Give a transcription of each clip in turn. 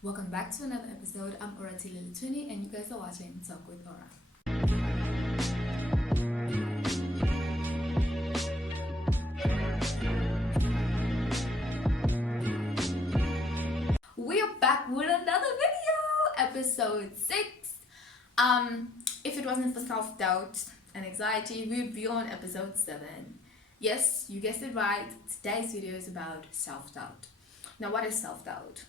Welcome back to another episode. I'm Orati Lilituni and you guys are watching Talk with Ora. We are back with another video, episode 6. If it wasn't for self-doubt and anxiety, we'd be on episode 7. Yes, you guessed it right. Today's video is about self-doubt. Now, what is self-doubt?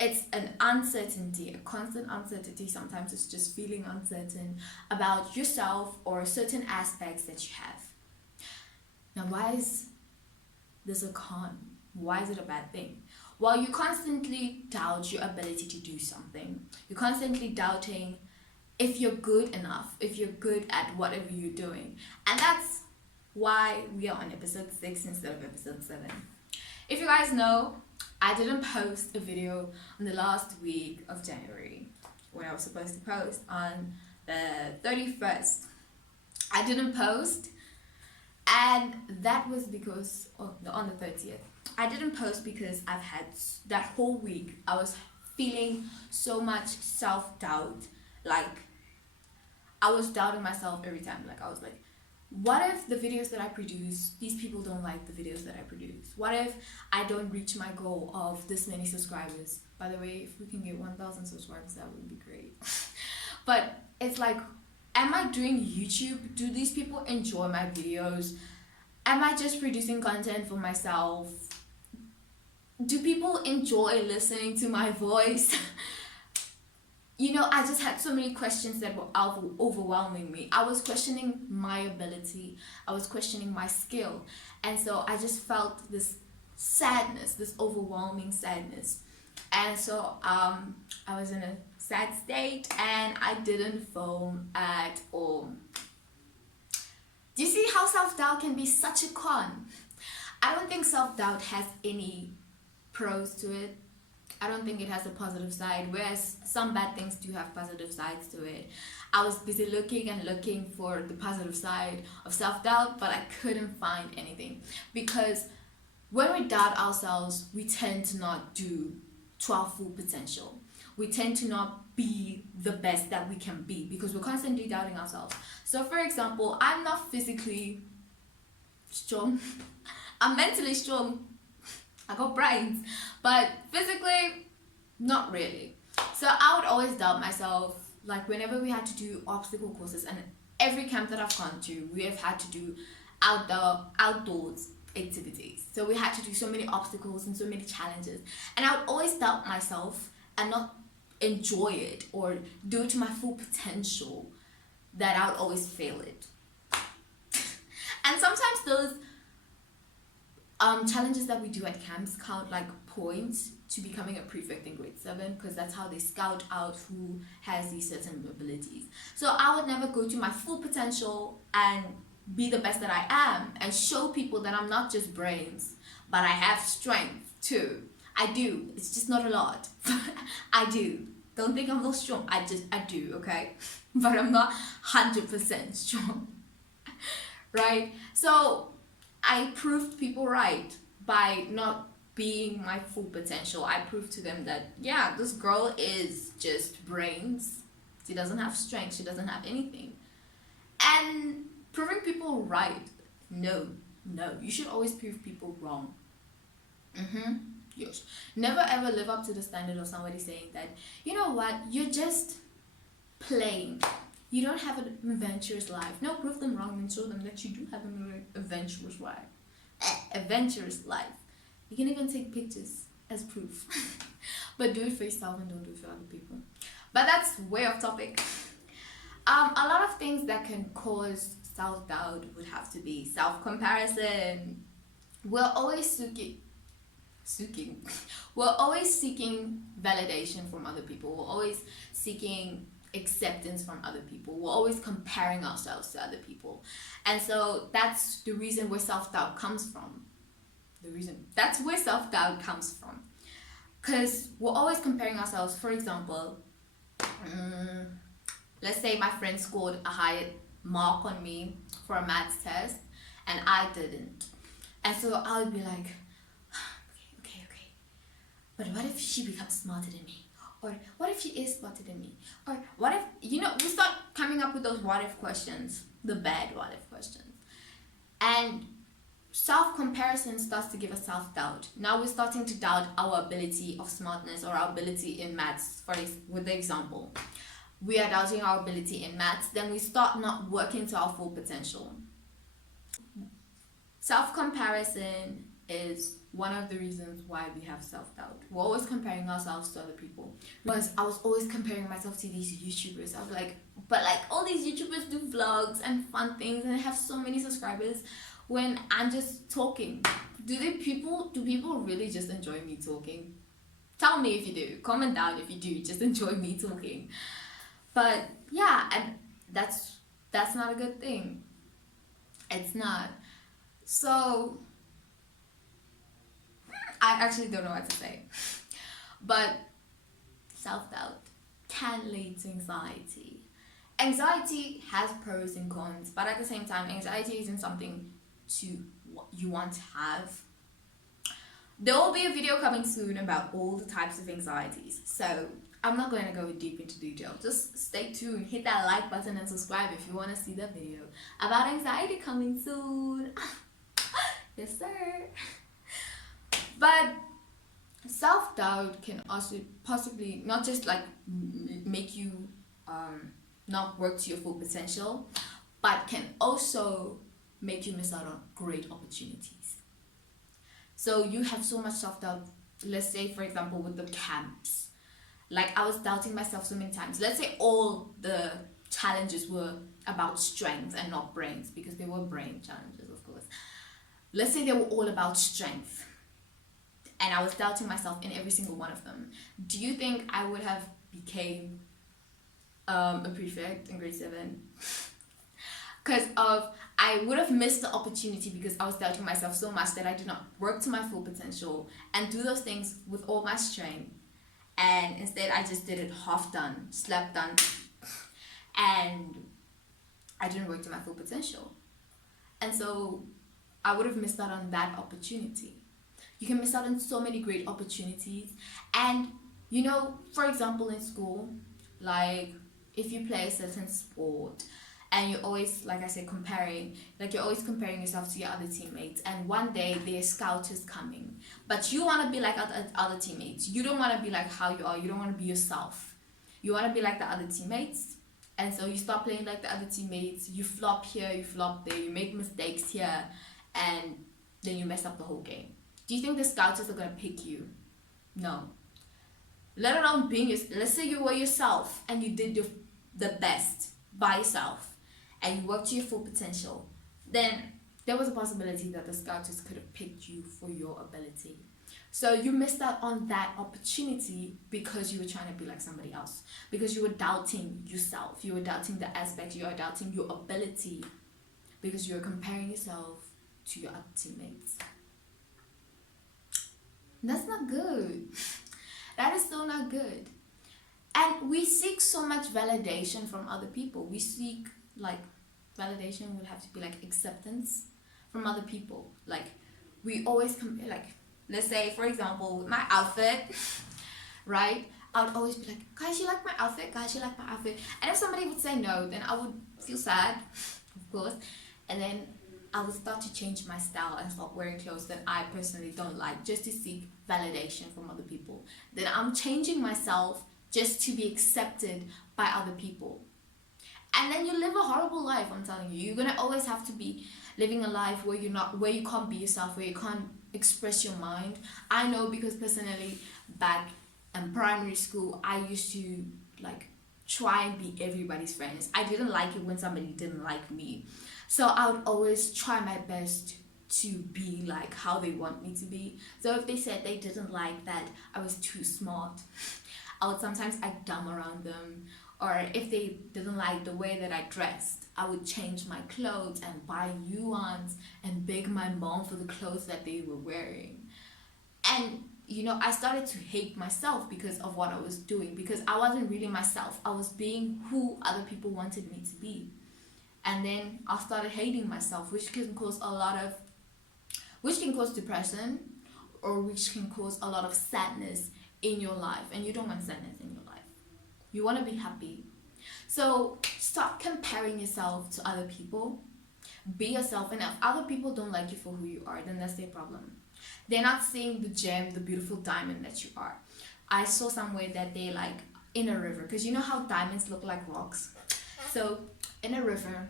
It's an uncertainty, a constant uncertainty. Sometimes it's just feeling uncertain about yourself or certain aspects that you have. Now, why is this a con? Why is it a bad thing? Well, you constantly doubt your ability to do something. You're constantly doubting if you're good enough, if you're good at whatever you're doing. And that's why we are on episode 6 instead of episode 7. If you guys know, I didn't post a video on the last week of January when I was supposed to post on the 31st. I didn't post, and that was because on the 30th. I didn't post because I've had that whole week I was feeling so much self-doubt. Like, I was doubting myself every time. Like, I was like, what if the videos that I produce, these people don't like the videos that I produce? What if I don't reach my goal of this many subscribers? By the way, if we can get 1,000 subscribers, that would be great. But it's like, am I doing YouTube? Do these people enjoy my videos? Am I just producing content for myself? Do people enjoy listening to my voice? I just had so many questions that were overwhelming me. I was questioning my ability. I was questioning my skill. And so I just felt this sadness, this overwhelming sadness. And so I was in a sad state and I didn't film at all. Do you see how self-doubt can be such a con? I don't think self-doubt has any pros to it. I don't think it has a positive side, whereas some bad things do have positive sides to it. I was busy looking for the positive side of self-doubt, but I couldn't find anything. Because when we doubt ourselves, we tend to not do to our full potential. We tend to not be the best that we can be because we're constantly doubting ourselves. So for example, I'm not physically strong. I'm mentally strong. I got brains, but physically, not really. So I would always doubt myself. Like whenever we had to do obstacle courses, and every camp that I've gone to, we have had to do outdoors activities. So we had to do so many obstacles and so many challenges, and I would always doubt myself and not enjoy it or do it to my full potential. That I would always fail it. And sometimes those challenges that we do at camps count like points to becoming a prefect in grade 7, because that's how they scout out who has these certain abilities. So I would never go to my full potential and be the best that I am and show people that I'm not just brains, but I have strength too. I do. It's just not a lot. I do. Don't think I'm not strong. I do, okay? But I'm not 100% strong. Right? So I proved people right by not being my full potential. I proved to them that, yeah, this girl is just brains. She doesn't have strength. She doesn't have anything. And proving people right, no. You should always prove people wrong. Yes. Never ever live up to the standard of somebody saying that, you know what, you're just plain. You don't have an adventurous life. No, prove them wrong and show them that you do have an adventurous life. Adventurous life. You can even take pictures as proof. But do it for yourself and don't do it for other people. But that's way off topic. A lot of things that can cause self-doubt would have to be self-comparison. We're always We're always seeking validation from other people. We're always seeking acceptance from other people. We're always comparing ourselves to other people. And so that's the reason where self-doubt comes from. That's where self-doubt comes from. Because we're always comparing ourselves. For example, let's say my friend scored a high mark on me for a maths test and I didn't. And so I would be like, okay. But what if she becomes smarter than me? Or what if she is smarter than me? Or what if, we start coming up with those what if questions, the bad what if questions. And self-comparison starts to give us self-doubt. Now we're starting to doubt our ability of smartness or our ability in maths, with the example. We are doubting our ability in maths, then we start not working to our full potential. Self-comparison is one of the reasons why we have self-doubt. We're always comparing ourselves to other people. Because I was always comparing myself to these YouTubers. I was like, but like all these YouTubers do vlogs and fun things and have so many subscribers when I'm just talking. Do people really just enjoy me talking? Tell me if you do. Comment down if you do just enjoy me talking. But yeah, and that's not a good thing. It's not. So I actually don't know what to say. But self-doubt can lead to anxiety. Anxiety has pros and cons, but at the same time, anxiety isn't something you want to have. There will be a video coming soon about all the types of anxieties, so I'm not going to go deep into detail. Just stay tuned, hit that like button and subscribe if you want to see the video about anxiety coming soon. Yes sir. But self-doubt can also possibly not just like make you not work to your full potential, but can also make you miss out on great opportunities. So you have so much self-doubt. Let's say, for example, with the camps. Like, I was doubting myself so many times. Let's say all the challenges were about strength and not brains, because they were brain challenges, of course. Let's say they were all about strength. And I was doubting myself in every single one of them. Do you think I would have became a prefect in grade 7? Because I would have missed the opportunity because I was doubting myself so much that I did not work to my full potential and do those things with all my strength. And instead I just did it half done, slap done, and I didn't work to my full potential. And so I would have missed out on that opportunity. You can miss out on so many great opportunities. And for example, in school, like if you play a certain sport and you're always, like I said, you're always comparing yourself to your other teammates, and one day their scout is coming, but you want to be like other teammates. You don't want to be like how you are. You don't want to be yourself. You want to be like the other teammates, and so you start playing like the other teammates. You flop here, you flop there, you make mistakes here, and then you mess up the whole game. Do you think the scouters are going to pick you? No. Let alone let's say you were yourself and you did the best by yourself and you worked to your full potential, then there was a possibility that the scouters could have picked you for your ability. So you missed out on that opportunity because you were trying to be like somebody else, because you were doubting yourself, you were doubting the aspect, you were doubting your ability, because you were comparing yourself to your other teammates. That's not good. That is so not good. And we seek so much validation from other people. We seek, like, validation would have to be like acceptance from other people. Like, we always compare, like, let's say, for example, with my outfit, right? I would always be like, guys, you like my outfit? Guys, you like my outfit? And if somebody would say no, then I would feel sad, of course. And then I would start to change my style and start wearing clothes that I personally don't like, just to seek validation from other people. Then I'm changing myself just to be accepted by other people. And then you live a horrible life, I'm telling you. You're gonna always have to be living a life where you can't be yourself, where you can't express your mind. I know, because personally, back in primary school, I used to like try and be everybody's friends. I didn't like it when somebody didn't like me. So I would always try my best to be like how they want me to be. So if they said they didn't like that I was too smart, I would sometimes act dumb around them. Or if they didn't like the way that I dressed, I would change my clothes and buy new ones and beg my mom for the clothes that they were wearing. And I started to hate myself because of what I was doing, because I wasn't really myself. I was being who other people wanted me to be. And then I started hating myself, which can cause depression, or which can cause a lot of sadness in your life. And you don't want sadness in your life. You want to be happy. So stop comparing yourself to other people. Be yourself, and if other people don't like you for who you are, then that's their problem. They're not seeing the gem, the beautiful diamond that you are. I saw somewhere that they like in a river, because you know how diamonds look like rocks. So in a river,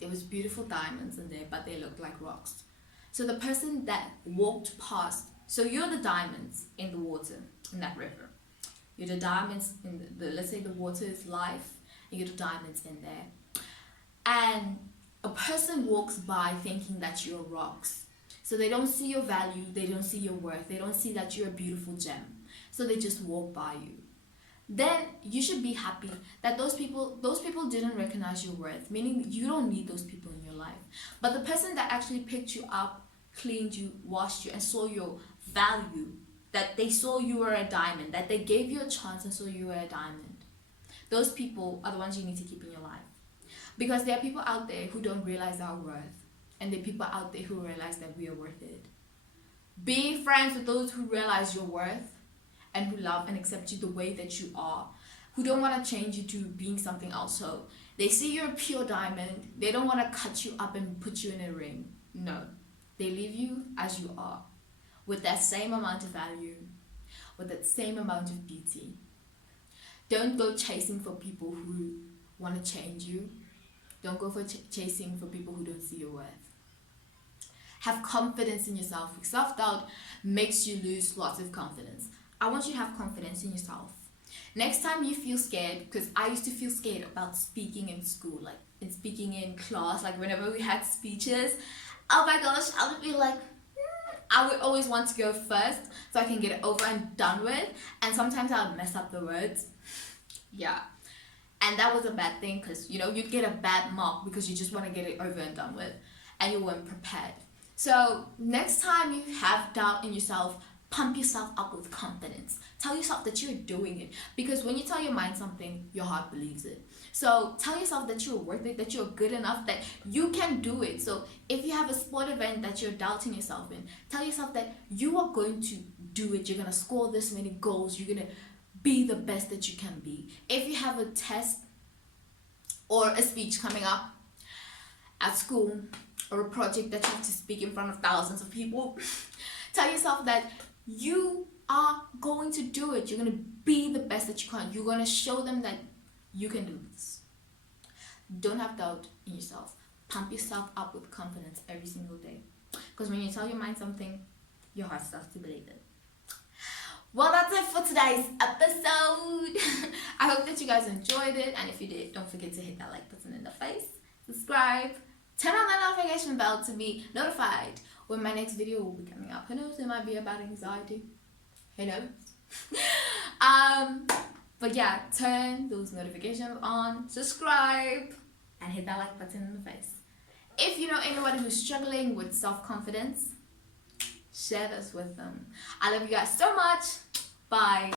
there was beautiful diamonds in there, but they looked like rocks. So the person that walked past, so you're the diamonds in the water in that river. You're the diamonds in the let's say the water is life, and you're the diamonds in there. And a person walks by thinking that you're rocks. So they don't see your value, they don't see your worth, they don't see that you're a beautiful gem. So they just walk by you. Then you should be happy that those people didn't recognize your worth, meaning you don't need those people in your life. But the person that actually picked you up, cleaned you, washed you, and saw your value, that they saw you were a diamond, that they gave you a chance and saw you were a diamond, those people are the ones you need to keep in your life. Because there are people out there who don't realize our worth, and there are people out there who realize that we are worth it. Be friends with those who realize your worth and who love and accept you the way that you are, who don't want to change you to being something else. So they see you're a pure diamond, they don't want to cut you up and put you in a ring. No, they leave you as you are, with that same amount of value, with that same amount of beauty. Don't go chasing for people who want to change you. Don't go for chasing for people who don't see your worth. Have confidence in yourself. Self-doubt makes you lose lots of confidence. I want you to have confidence in yourself. Next time you feel scared, because I used to feel scared about speaking in school, like in speaking in class, like whenever we had speeches, oh my gosh, I would be like, I would always want to go first so I can get it over and done with, and sometimes I would mess up the words. Yeah, and that was a bad thing, because you'd get a bad mark because you just want to get it over and done with, and you weren't prepared. So next time you have doubt in yourself, pump yourself up with confidence. Tell yourself that you're doing it, because when you tell your mind something, your heart believes it. So tell yourself that you're worth it, that you're good enough, that you can do it. So if you have a sport event that you're doubting yourself in, tell yourself that you are going to do it. You're going to score this many goals. You're going to be the best that you can be. If you have a test or a speech coming up at school, or a project that you have to speak in front of thousands of people, tell yourself that you are going to do it. You're going to be the best that you can. You're going to show them that you can do this. Don't have doubt in yourself. Pump yourself up with confidence every single day. Because when you tell your mind something, your heart starts to believe it. Well, that's it for today's episode. I hope that you guys enjoyed it. And if you did, don't forget to hit that like button in the face. Subscribe. Turn on that notification bell to be notified when my next video will be coming up. Who knows, it might be about anxiety. Who knows? But yeah, turn those notifications on, subscribe, and hit that like button in the face. If you know anybody who's struggling with self-confidence, share this with them. I love you guys so much. Bye.